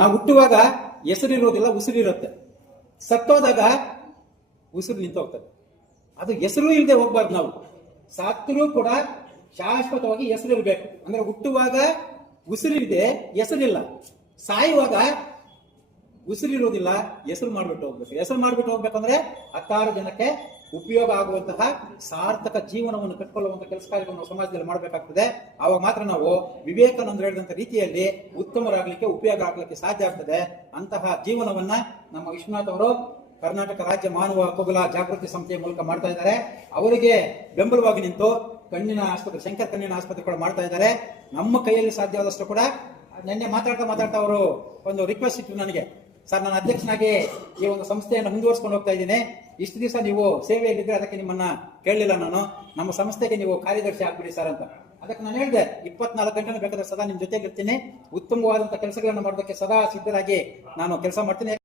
ನಾವು ಹುಟ್ಟುವಾಗ ಹೆಸರಿರೋದಿಲ್ಲ, ಉಸಿರಿರುತ್ತೆ. ಸತ್ತೋದಾಗ ಉಸಿರು ನಿಂತು ಹೋಗ್ತದೆ. ಅದು ಹೆಸರು ಇಲ್ಲದೆ ಹೋಗ್ಬಾರ್ದು. ನಾವು ಸತ್ತರೂ ಕೂಡ ಶಾಶ್ವತವಾಗಿ ಹೆಸರು ಇರಬೇಕು. ಅಂದ್ರೆ ಹುಟ್ಟುವಾಗ ಉಸಿರಿದೆ, ಹೆಸರಿಲ್ಲ. ಸಾಯುವಾಗ ಉಸಿರಿರೋದಿಲ್ಲ, ಹೆಸರು ಮಾಡ್ಬಿಟ್ಟು ಹೋಗ್ಬೇಕು. ಹೆಸರು ಮಾಡ್ಬಿಟ್ಟು ಹೋಗ್ಬೇಕಂದ್ರೆ 16 ಜನಕ್ಕೆ ಉಪಯೋಗ ಆಗುವಂತಹ ಸಾರ್ಥಕ ಜೀವನವನ್ನು ಕಟ್ಕೊಳ್ಳುವಂತ ಕೆಲಸ ಕಾರ್ಯವನ್ನು ಸಮಾಜದಲ್ಲಿ ಮಾಡಬೇಕಾಗ್ತದೆ. ಆವಾಗ ಮಾತ್ರ ನಾವು ವಿವೇಕಾನಂದರು ಹೇಳಿದಂತ ರೀತಿಯಲ್ಲಿ ಉತ್ತಮರಾಗಲಿಕ್ಕೆ, ಉಪಯೋಗ ಆಗಲಿಕ್ಕೆ ಸಾಧ್ಯ ಆಗ್ತದೆ. ಅಂತಹ ಜೀವನವನ್ನ ನಮ್ಮ ವಿಶ್ವನಾಥ್ ಅವರು ಕರ್ನಾಟಕ ರಾಜ್ಯ ಮಾನವ ಹಕ್ಕುಗಳ ಜಾಗೃತಿ ಸಂಸ್ಥೆಯ ಮೂಲಕ ಮಾಡ್ತಾ ಇದ್ದಾರೆ. ಅವರಿಗೆ ಬೆಂಬಲವಾಗಿ ನಿಂತು ಕಣ್ಣಿನ ಆಸ್ಪತ್ರೆ, ಶಂಕರ್ ಕಣ್ಣಿನ ಆಸ್ಪತ್ರೆ ಕೂಡ ಮಾಡ್ತಾ ಇದ್ದಾರೆ. ನಮ್ಮ ಕೈಯಲ್ಲಿ ಸಾಧ್ಯವಾದಷ್ಟು ಕೂಡ ನಿನ್ನೆ ಮಾತಾಡ್ತಾ ಅವರು ಒಂದು ರಿಕ್ವೆಸ್ಟ್ ಇತ್ತು ನನಗೆ, ಸರ್ ನಾನು ಅಧ್ಯಕ್ಷನಾಗಿ ಈ ಒಂದು ಸಂಸ್ಥೆಯನ್ನು ಮುಂದುವರ್ಸ್ಕೊಂಡು ಹೋಗ್ತಾ ಇದ್ದೀನಿ, ಇಷ್ಟು ದಿವಸ ನೀವು ಸೇವೆಯಲ್ಲಿದ್ದರೆ ಅದಕ್ಕೆ ನಿಮ್ಮನ್ನ ಕೇಳಲಿಲ್ಲ ನಾನು, ನಮ್ಮ ಸಂಸ್ಥೆಗೆ ನೀವು ಕಾರ್ಯದರ್ಶಿ ಆಗ್ಬಿಡಿ ಸರ್ ಅಂತ. ಅದಕ್ಕೆ ನಾನು ಹೇಳಿದೆ 24 ಗಂಟೆ ಬೇಕಾದ್ರೆ ಸದಾ ನಿಮ್ ಜೊತೆಗಿರ್ತೀನಿ, ಉತ್ತಮವಾದಂತಹ ಕೆಲಸಗಳನ್ನು ಮಾಡೋದಕ್ಕೆ ಸದಾ ಸಿದ್ಧರಾಗಿ ನಾನು ಕೆಲಸ ಮಾಡ್ತೀನಿ.